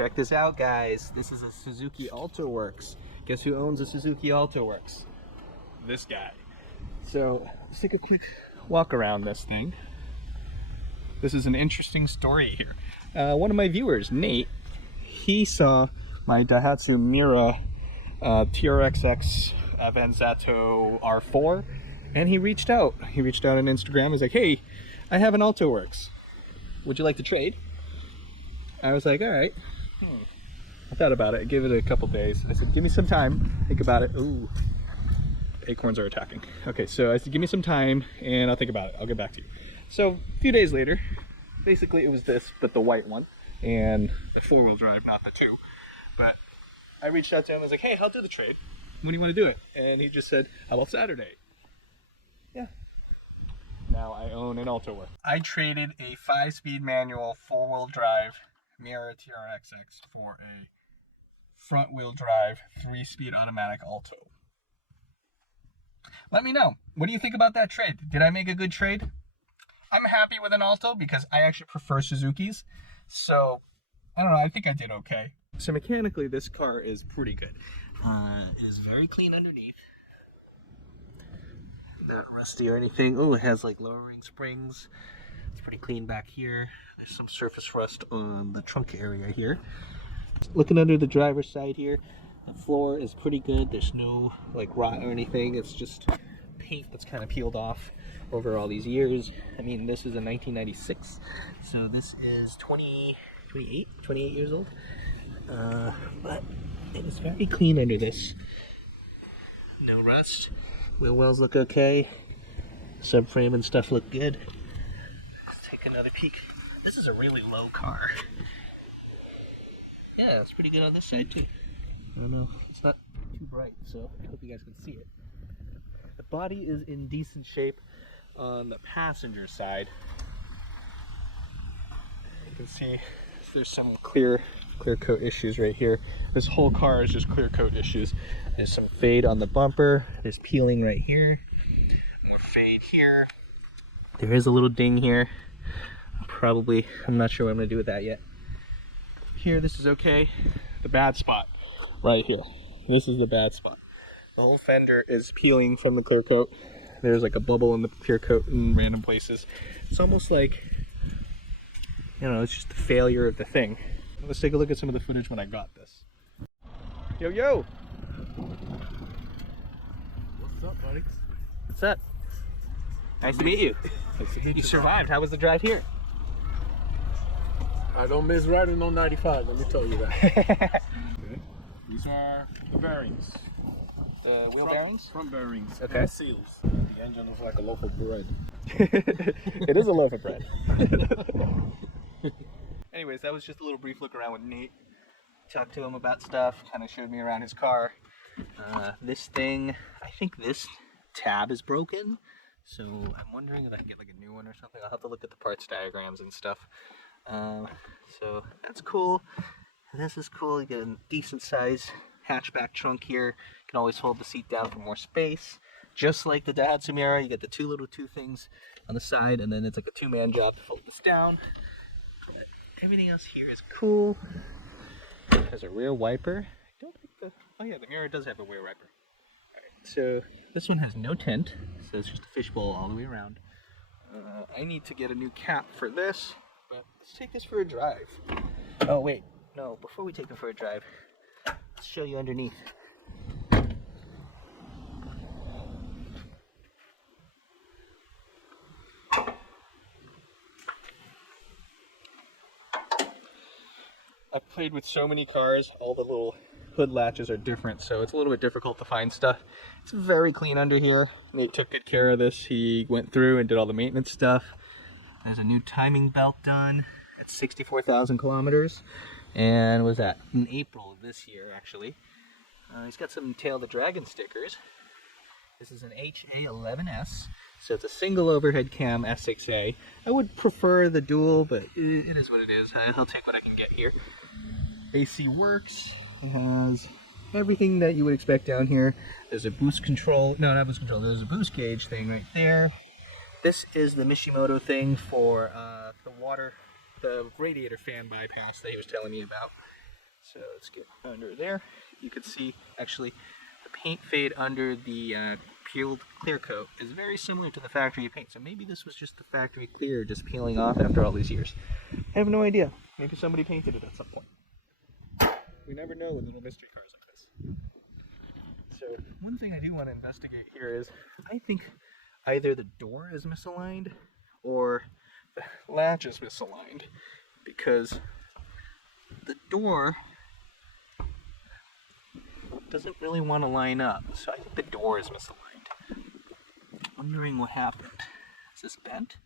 check this out, guys. This is a Suzuki Alto Works. Guess who owns a Suzuki Alto Works? This guy. So let's take a quick walk around this thing. This is an interesting story here. One of my viewers, Nate, he saw my Daihatsu Mira TRXX Avanzato R4, and he reached out. He reached out on Instagram. He's like, "Hey, I have an Alto Works. Would you like to trade?" I was like, "All right." I thought about it. I gave it a couple days. I said, "Give me some time. Think about it." Ooh, acorns are attacking. Okay, so I said, "Give me some time, and I'll think about it. I'll get back to you." So a few days later, basically it was this, but the white one, and the 4-wheel drive, not the 2. But I reached out to him. I was like, "Hey, I'll do the trade. When do you want to do it?" And he just said, "How about Saturday?" Yeah. Now I own an Alto Works. I traded a 5-speed manual 4-wheel drive Mira TRXX for a front-wheel drive 3-speed automatic Alto. Let me know. What do you think about that trade? Did I make a good trade? I'm happy with an Alto because I actually prefer Suzuki's. So, I don't know, I think I did okay. So mechanically, this car is pretty good. It is very clean underneath. Not rusty or anything. Oh, it has like lowering springs. It's pretty clean back here. There's some surface rust on the trunk area here. Looking under the driver's side here, the floor is pretty good. There's no like rot or anything. It's just paint that's kind of peeled off over all these years. I mean, this is a 1996, so this is 28 years old. But it is very clean under this. No rust. Wheel wells look okay. Subframe and stuff look good. Let's take another peek. This is a really low car. Yeah, it's pretty good on this side too. I don't know, it's not too bright, so I hope you guys can see it. The body is in decent shape on the passenger side. You can see there's some clear coat issues right here. This whole car is just clear coat issues. There's some fade on the bumper. There's peeling right here. More fade here. There is a little ding here. I'm not sure what I'm gonna do with that yet. Here, this is okay. The bad spot, right here. This is the bad spot. The whole fender is peeling from the clear coat. There's like a bubble in the clear coat in random places. It's almost like, you know, it's just the failure of the thing. Let's take a look at some of the footage when I got this. Yo! What's up, buddy? What's up? Nice to meet you. Nice to meet You survived. How was the drive here? I don't miss riding on 95, let me tell you that. Okay. These are the bearings. The wheel bearings? Front bearings. Okay. And seals. The engine looks like a loaf of bread. It is a loaf of bread. Anyways, that was just a little brief look around with Nate. Talked to him about stuff, kind of showed me around his car. This thing, I think this tab is broken, so I'm wondering if I can get like a new one or something. I'll have to look at the parts diagrams and stuff. So that's cool. This is cool. You get a decent size hatchback trunk here. You can always hold the seat down for more space. Just like the Daihatsu Mira, you get the two things on the side, and then it's like a 2-man job to fold this down. But everything else here is cool. There's a rear wiper. I don't think oh yeah, the Mira does have a rear wiper. Alright, so this one has no tint, so it's just a fishbowl all the way around. I need to get a new cap for this, but let's take this for a drive. Oh wait, no, before we take it for a drive, let's show you underneath. I've played with so many cars, all the little hood latches are different, so it's a little bit difficult to find stuff. It's very clean under here. Nate took good care of this. He went through and did all the maintenance stuff. There's a new timing belt done at 64,000 kilometers. And was that in April of this year, actually. He's got some Tail the Dragon stickers. This is an HA11S. So it's a single overhead cam S6A. I would prefer the dual, but it is what it is. I'll take what I can get here. AC works. It has everything that you would expect down here. There's a boost control. No, not boost control. There's a boost gauge thing right there. This is the Mishimoto thing for the radiator fan bypass that he was telling me about. So let's get under there. You can see actually the paint fade under the peeled clear coat is very similar to the factory paint. So maybe this was just the factory clear just peeling off after all these years. I have no idea. Maybe somebody painted it at some point. We never know with little mystery cars like this. So one thing I do want to investigate here is I think either the door is misaligned or the latch is misaligned, because the door doesn't really want to line up. So I think the door is misaligned. Wondering what happened. Is this bent?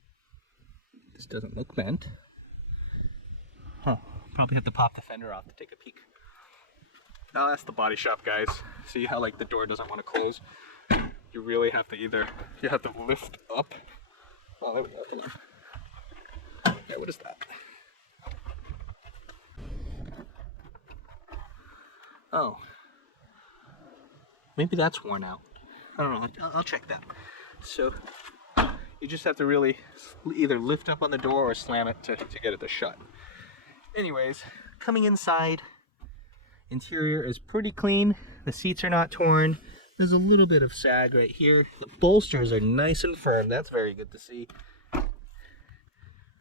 This doesn't look bent. Huh. Probably have to pop the fender off to take a peek. I'll ask the body shop guys. See how like the door doesn't want to close? You really have to you have to lift up. Oh, there we go. Come on. Yeah, what is that? Oh. Maybe that's worn out. I don't know. I'll check that. So you just have to really either lift up on the door or slam it to get it to shut. Anyways, coming inside, interior is pretty clean. The seats are not torn. There's a little bit of sag right here. The bolsters are nice and firm. That's very good to see.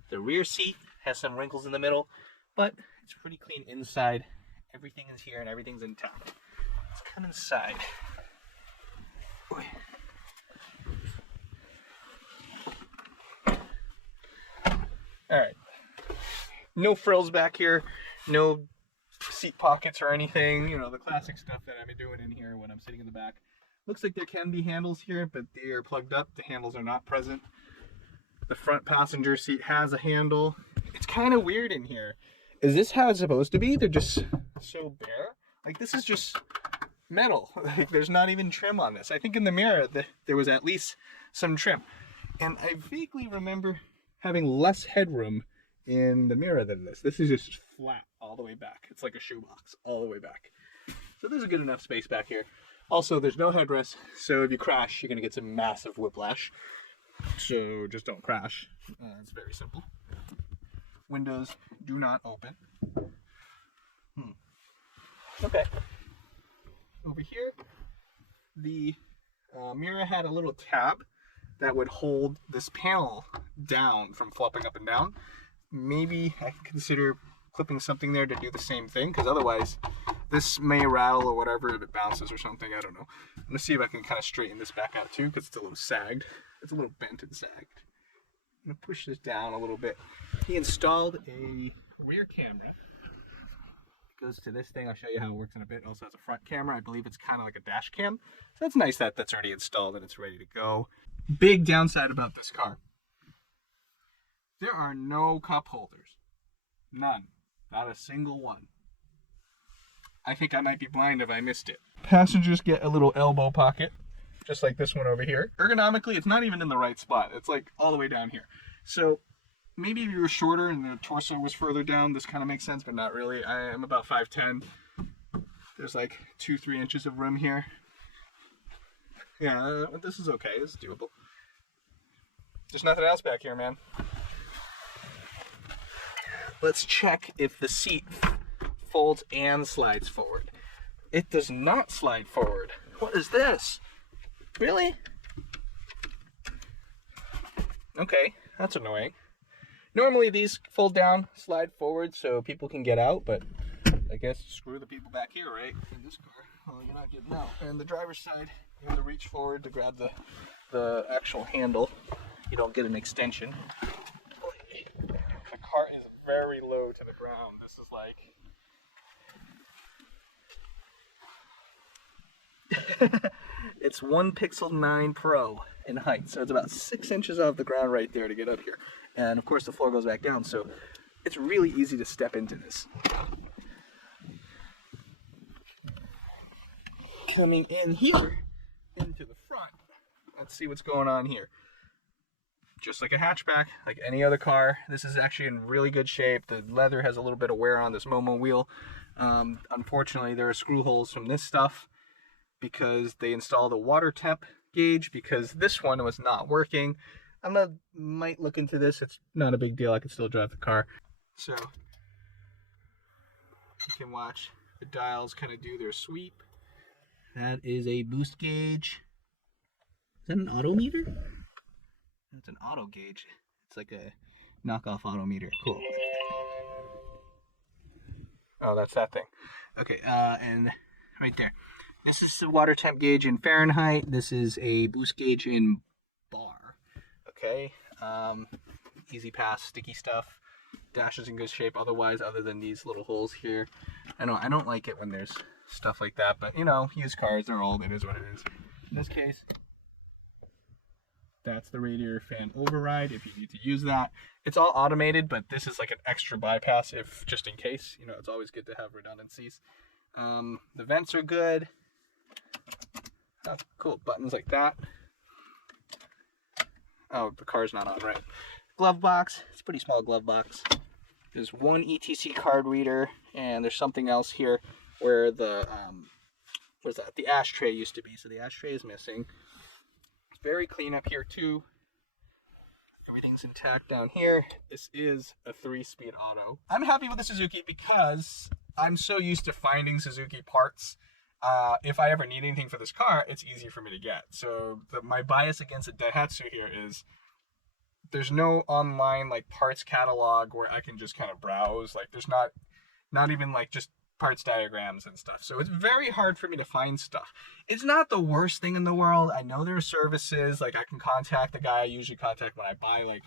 The rear seat has some wrinkles in the middle, but it's pretty clean inside. Everything is here and everything's intact. Let's come inside. Alright. No frills back here. No seat pockets or anything. You know, the classic stuff that I've been doing in here when I'm sitting in the back. Looks like there can be handles here, but they are plugged up. The handles are not present. The front passenger seat has a handle. It's kind of weird in here. Is this how it's supposed to be? They're just so bare. Like, this is just metal. Like, there's not even trim on this. I think in the Mira there was at least some trim. And I vaguely remember having less headroom in the Mira than this. This is just flat all the way back. It's like a shoebox all the way back. So there's a good enough space back here. Also, there's no headrest, so if you crash, you're gonna get some massive whiplash. So just don't crash. It's very simple. Windows do not open. Okay. Over here, the Mira had a little tab that would hold this panel down from flopping up and down. Maybe I could consider clipping something there to do the same thing, because otherwise this may rattle or whatever if it bounces or something. I don't know. I'm gonna see if I can kind of straighten this back out too, because it's a little sagged. It's a little bent and sagged. I'm gonna push this down a little bit. He installed a rear camera. It goes to this thing. I'll show you how it works in a bit. It also has a front camera. I believe it's kind of like a dash cam. So that's nice that that's already installed and it's ready to go. Big downside about this car. There are no cup holders. None. Not a single one. I think I might be blind if I missed it. Passengers get a little elbow pocket, just like this one over here. Ergonomically, it's not even in the right spot. It's like all the way down here. So maybe if you were shorter and the torso was further down, this kind of makes sense, but not really. I am about 5'10". There's like 2-3 inches of room here. Yeah, this is okay. This is doable. There's nothing else back here, man. Let's check if the seat folds and slides forward. It does not slide forward. What is this? Really? Okay, that's annoying. Normally these fold down, slide forward so people can get out, but I guess screw the people back here, right? In this car, well, you're not getting out. And the driver's side, you have to reach forward to grab the actual handle. You don't get an extension. The car is very low to the ground. This is like... It's 1 Pixel 9 Pro in height, so it's about 6 inches off the ground right there to get up here. And of course the floor goes back down, so it's really easy to step into this. Coming in here, into the front, let's see what's going on here. Just like a hatchback, like any other car, this is actually in really good shape. The leather has a little bit of wear on this Momo wheel. Unfortunately, there are screw holes from this stuff because they installed a water temp gauge because this one was not working. Might look into this. It's not a big deal. I can still drive the car. So You can watch the dials kind of do their sweep. That is a boost gauge. Is that an auto meter? It's an auto gauge. It's like a knockoff auto meter. Cool. Oh, that's that thing. Okay, and right there. This is the water temp gauge in Fahrenheit. This is a boost gauge in bar. Okay, easy pass, sticky stuff. Dash is in good shape otherwise, other than these little holes here. I don't like it when there's stuff like that, but you know, used cars, they're old, it is what it is. In this case, that's the radiator fan override if you need to use that. It's all automated, but this is like an extra bypass if just in case. You know, it's always good to have redundancies. The vents are good. Oh, cool, buttons like that. Oh, the car's not on, right? Glove box, it's a pretty small glove box. There's one ETC card reader, and there's something else here where the, where's that? The ashtray used to be, so the ashtray is missing. It's very clean up here too. Everything's intact down here. This is a 3-speed auto. I'm happy with the Suzuki because I'm so used to finding Suzuki parts. If I ever need anything for this car, it's easy for me to get. So my bias against a Daihatsu here is there's no online like parts catalog where I can just kind of browse. Like there's not even like just parts diagrams and stuff. So it's very hard for me to find stuff. It's not the worst thing in the world. I know there are services, like I can contact the guy I usually contact when I buy like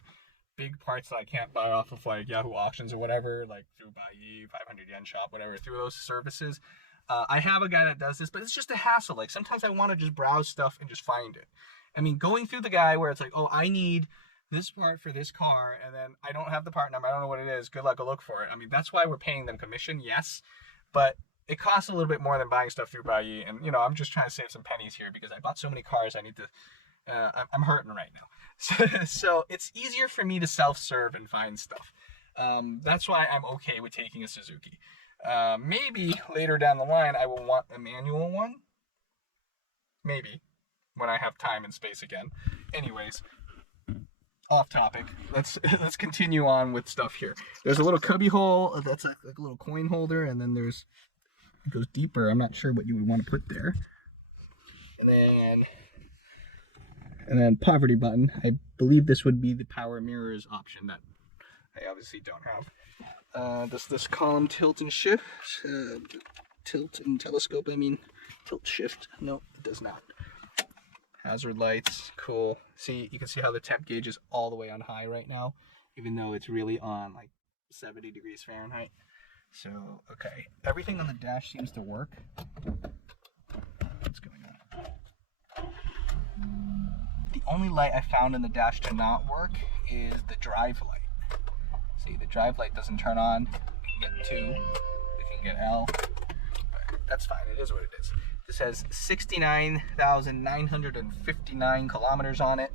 big parts that I can't buy off of like Yahoo auctions or whatever, like through Buyee, 500 yen shop, whatever, through those services. I have a guy that does this, but it's just a hassle. Like sometimes I want to just browse stuff and just find it. I mean, going through the guy where it's like, oh, I need this part for this car, and then I don't have the part number, I don't know what it is, good luck, go look for it. I mean, that's why we're paying them commission, yes, but it costs a little bit more than buying stuff through Buyee, and you know, I'm just trying to save some pennies here because I bought so many cars, I need to, I'm hurting right now. So it's easier for me to self-serve and find stuff. That's why I'm okay with taking a Suzuki. Maybe later down the line I will want a manual one. Maybe. When I have time and space again. Anyways, off topic. Let's continue on with stuff here. There's a little cubby hole that's like a little coin holder, and then it goes deeper. I'm not sure what you would want to put there. And then poverty button. I believe this would be the power mirrors option that I obviously don't have. This column tilt and shift, tilt and telescope, I mean, tilt shift, no, it does not. Hazard lights, cool. See, you can see how the temp gauge is all the way on high right now, even though it's really on like 70 degrees Fahrenheit. So, okay, everything on the dash seems to work. What's going on? The only light I found in the dash to not work is the drive light. See, the drive light doesn't turn on. We can get 2, we can get L, but that's fine, it is what it is. This has 69,959 kilometers on it.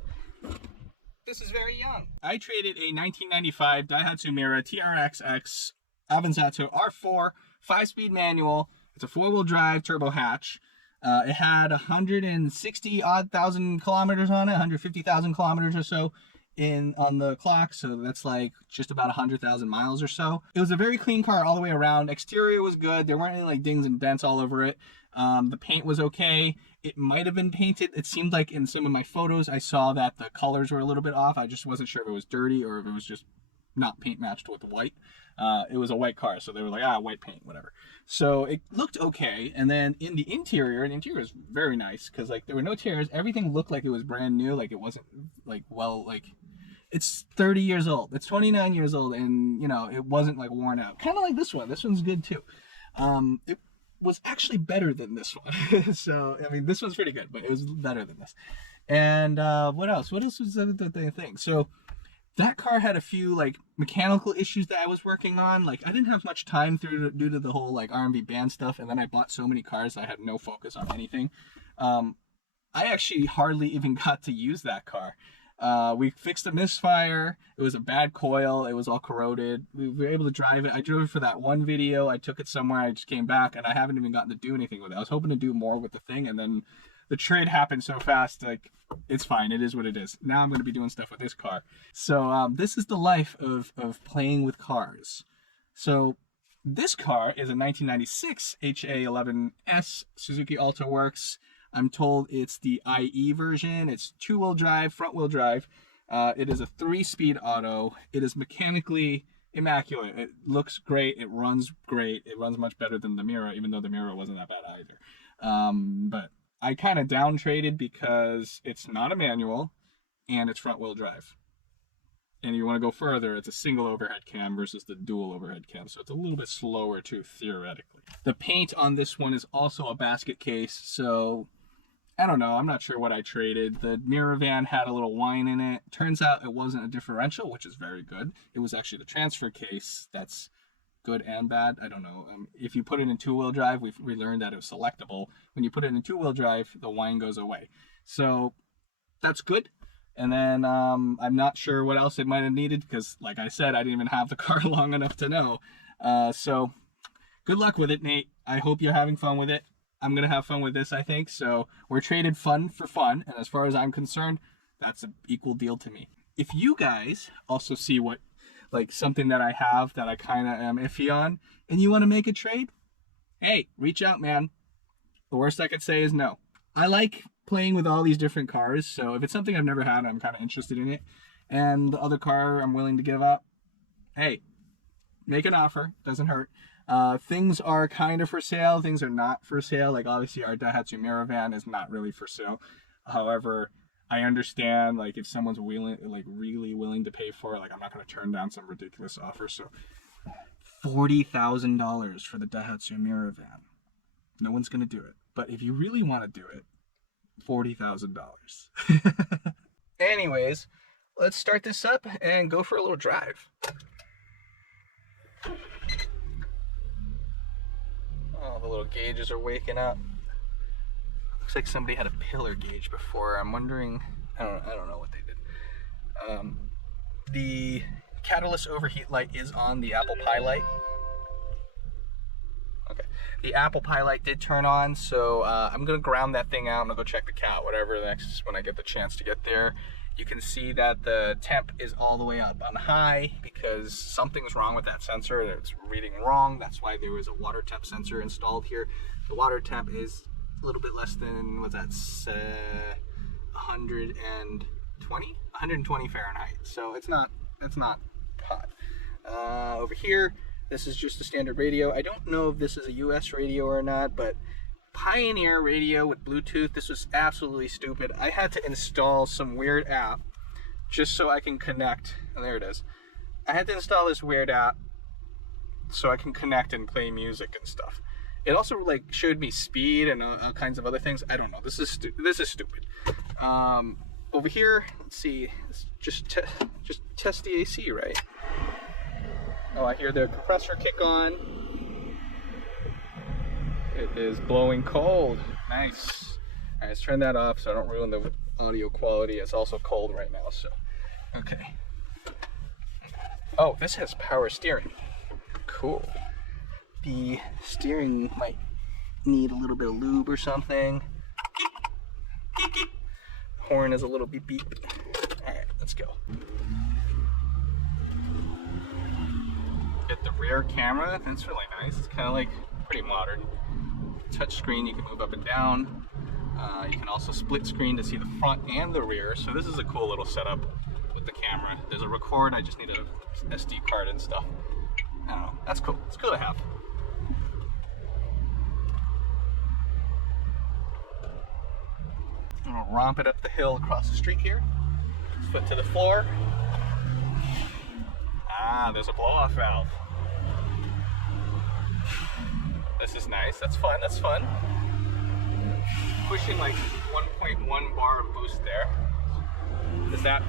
This is very young. I traded a 1995 Daihatsu Mira TRXX Avanzato R4 5-speed manual. It's a 4-wheel drive turbo hatch. It had 160,000 kilometers on it, 150,000 kilometers or so on the clock, so that's like just about 100,000 miles or so. It was a very clean car all the way around. Exterior was good. There weren't any like dings and dents all over it. The paint was okay. It might have been painted. It seemed like in some of my photos I saw that the colors were a little bit off. I just wasn't sure if it was dirty or if it was just not paint matched with the white. It was a white car, so they were like, white paint, whatever. So it looked okay. And then in the interior is very nice because like there were no tears. Everything looked like it was brand new. Like it wasn't like, well, like it's 30 years old. It's 29 years old, and you know it wasn't like worn out. Kind of like this one. This one's good too. It was actually better than this one. So I mean, this one's pretty good, but it was better than this. And what else? What else was the thing? So that car had a few like mechanical issues that I was working on. Like I didn't have much time due to the whole like R&B band stuff, and then I bought so many cars I had no focus on anything. I actually hardly even got to use that car. We fixed a misfire. It was a bad coil. It was all corroded. We were able to drive it. I drove it for that one video. I took it somewhere. I just came back, and I haven't even gotten to do anything with it. I was hoping to do more with the thing, and then the trade happened so fast. Like, it's fine. It is what it is. Now I'm going to be doing stuff with this car. So this is the life of playing with cars. So This car is a 1996 HA11S Suzuki Alto Works. I'm told it's the IE version. It's two-wheel drive, front-wheel drive. It is a 3-speed auto. It is mechanically immaculate. It looks great. It runs great. It runs much better than the Mira, even though the Mira wasn't that bad either. But I kind of down traded because it's not a manual and it's front-wheel drive. And you want to go further, it's a single overhead cam versus the dual overhead cam. So it's a little bit slower too, theoretically. The paint on this one is also a basket case. So I don't know, I'm not sure what I traded. The Mira van had a little whine in it. Turns out it wasn't a differential, which is very good. It was actually the transfer case that's good and bad. I don't know. If you put it in two-wheel drive, we learned that it was selectable. When you put it in two-wheel drive, the whine goes away. So that's good. And then I'm not sure what else it might have needed because, like I said, I didn't even have the car long enough to know. So good luck with it, Nate. I hope you're having fun with it. I'm going to have fun with this, I think. So we're traded fun for fun. And as far as I'm concerned, that's an equal deal to me. If you guys also see what, like something that I have that I kind of am iffy on and you want to make a trade, hey, reach out, man. The worst I could say is no. I like playing with all these different cars, so if it's something I've never had, I'm kind of interested in it, and the other car I'm willing to give up, hey, make an offer, doesn't hurt. Things are kind of for sale, things are not for sale. Like obviously our Daihatsu Mira van is not really for sale. However, I understand like if someone's willing, like really willing to pay for it, like I'm not going to turn down some ridiculous offer. So $40,000 for the Daihatsu Mira van. No one's going to do it. But if you really want to do it, $40,000. Anyways, let's start this up and go for a little drive. Oh, the little gauges are waking up. Looks like somebody had a pillar gauge before. I'm wondering, I don't know what they did. The catalyst overheat light is on, the apple pie light. Okay, the apple pie light did turn on, so I'm gonna ground that thing out. I'm gonna go check the cat, whatever next when I get the chance to get there. You can see that the temp is all the way up on high because something's wrong with that sensor. It's reading wrong. That's why there was a water temp sensor installed here. The water temp is a little bit less than, what's that, 120 Fahrenheit. So it's not hot. Over here, this is just a standard radio. I don't know if this is a US radio or not, but Pioneer radio with Bluetooth. This was absolutely stupid. I had to install some weird app just so I can connect. And there it is. I had to install this weird app so I can connect and play music and stuff. It also like showed me speed and all kinds of other things. I don't know. This is stupid. Over here, let's see. Let's just test the AC, right? Oh, I hear the compressor kick on. It is blowing cold. Nice. All right, let's turn that off so I don't ruin the audio quality. It's also cold right now, so. Okay. Oh, this has power steering. Cool. The steering might need a little bit of lube or something. Horn is a little beep beep. All right, let's go. Get the rear camera. That's really nice. It's kind of like pretty modern. Touch screen, you can move up and down. You can also split screen to see the front and the rear. So this is a cool little setup with the camera. There's a record. I just need a SD card and stuff. I don't know. That's cool. It's cool to have. I'm gonna romp it up the hill across the street here. Foot to the floor. Ah, there's a blow-off valve. This is nice. That's fun. That's fun. Pushing like 1.1 bar of boost there. Is that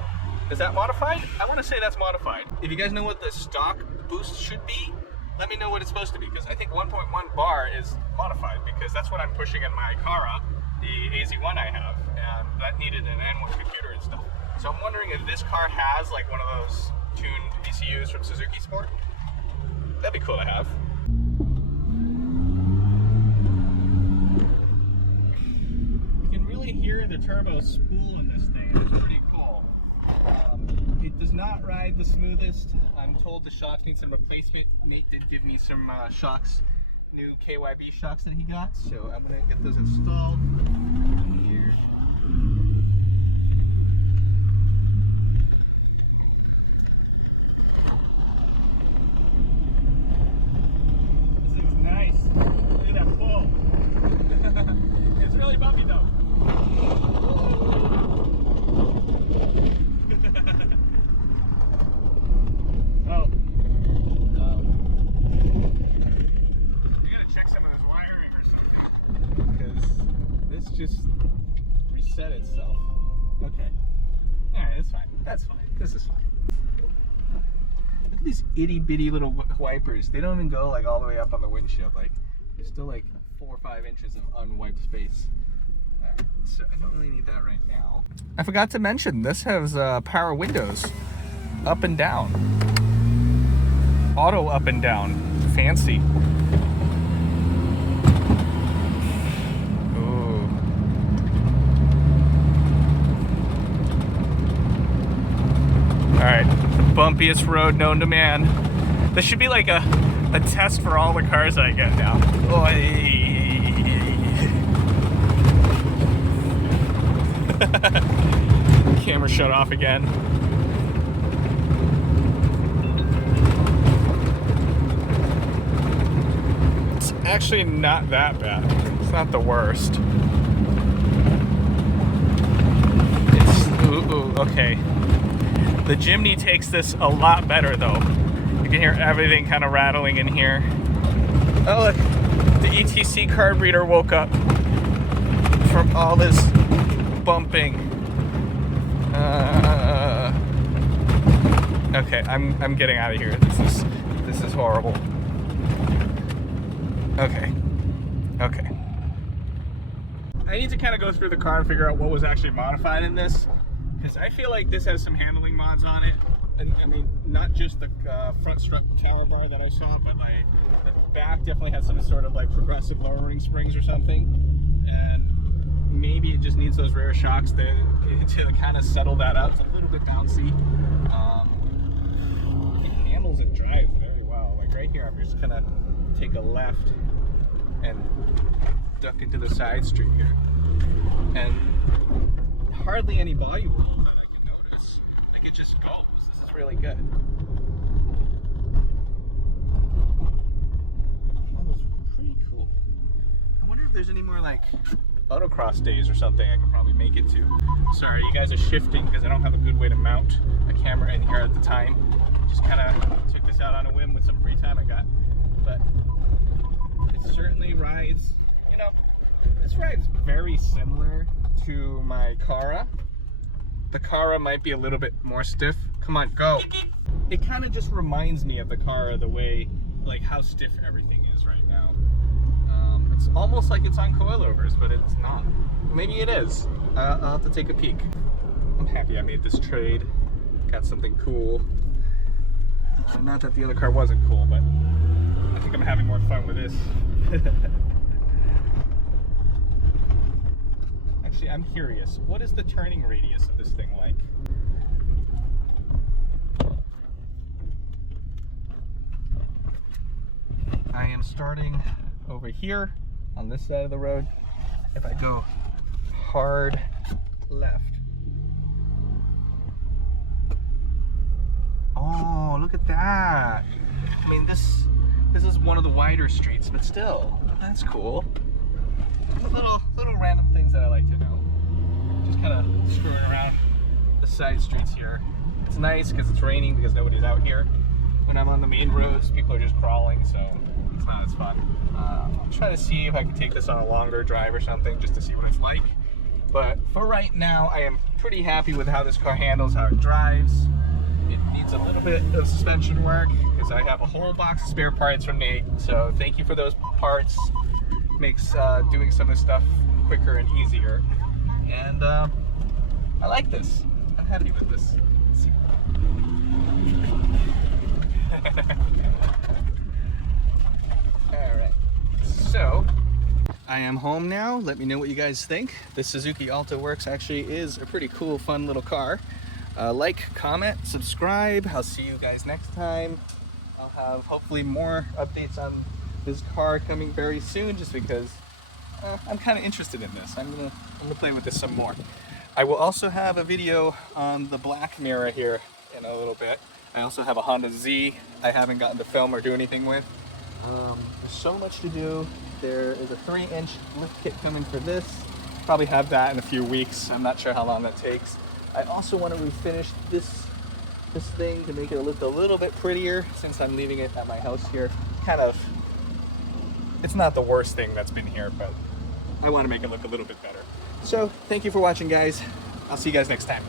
modified? I want to say that's modified. If you guys know what the stock boost should be, let me know what it's supposed to be, because I think 1.1 bar is modified, because that's what I'm pushing in my Cara, the AZ1 I have, and that needed an N1 computer and stuff. So I'm wondering if this car has like one of those tuned ECUs from Suzuki Sport. That'd be cool to have. You can really hear the turbo spool in this thing. It's pretty cool. It does not ride the smoothest. I'm told the shocks need some replacement. Nate did give me some shocks, new KYB shocks that he got, so I'm gonna get those installed here. This thing's nice. Look at that pull. It's really bumpy though. Oh. I gotta check some of this wiring or something, because this just reset itself. Okay. Alright, that's fine. That's fine. This is fine. Look at these itty bitty little wipers. They don't even go like all the way up on the windshield. Like, there's still like 4 or 5 inches of unwiped space. So I don't really need that right now. I forgot to mention, this has power windows. Up and down. Auto up and down. Fancy. Ooh. Alright, the bumpiest road known to man. This should be like a test for all the cars I get now. Oy. Camera shut off again. It's actually not that bad. It's not the worst. It's okay. The Jimny takes this a lot better though. You can hear everything kind of rattling in here. Oh look, the ETC card reader woke up from all this bumping. Okay, I'm getting out of here. This is horrible. Okay. I need to kind of go through the car and figure out what was actually modified in this, because I feel like this has some handling mods on it. And, I mean, not just the front strut tower bar that I saw, but like the back definitely has some sort of like progressive lowering springs or something. And maybe it just needs those rear shocks to kind of settle that out. It's a little bit bouncy. It handles and drives very well. Like right here, I'm just gonna take a left and duck into the side street here. And hardly any body roll that I can notice. Like it just goes. This is really good. That was pretty cool. I wonder if there's any more like autocross days or something I could probably make it to. Sorry, you guys are shifting because I don't have a good way to mount a camera in here at the time. Just kind of took this out on a whim with some free time I got. But it certainly rides, you know, this rides very similar to my Cara. The Cara might be a little bit more stiff. Come on, go. It kind of just reminds me of the Cara, the way, like how stiff everything is right now. It's almost like it's on coilovers, but it's not. Maybe it is. I'll have to take a peek. I'm happy I made this trade. Got something cool. Not that the other car wasn't cool, but I think I'm having more fun with this. Actually, I'm curious. What is the turning radius of this thing like? I am starting over here on this side of the road. If I go hard left. Oh, look at that. I mean, this is one of the wider streets, but still, that's cool. Little random things that I like to know. Just kind of screwing around the side streets here. It's nice because it's raining because nobody's out here. When I'm on the main roads, people are just crawling, so it's not as fun. I'll try to see if I can take this on a longer drive or something just to see what it's like. But for right now, I am pretty happy with how this car handles, how it drives. It needs a little bit of suspension work because I have a whole box of spare parts from Nate. So thank you for those parts. Makes doing some of this stuff quicker and easier. And I like this. I'm happy with this. Let's see. Alright, so I am home now. Let me know what you guys think. The Suzuki Alto Works actually is a pretty cool, fun little car. Like, comment, subscribe. I'll see you guys next time. I'll have hopefully more updates on this car coming very soon, just because I'm kind of interested in this. I'm gonna play with this some more. I will also have a video on the black Mira here in a little bit. I also have a Honda Z I haven't gotten to film or do anything with. There's so much to do. There is a 3-inch lift kit coming for this. Probably have that in a few weeks. I'm not sure how long that takes. I also want to refinish this thing to make it look a little bit prettier, since I'm leaving it at my house here. It's not the worst thing that's been here, but I want to make it look a little bit better. So thank you for watching, guys. I'll see you guys next time.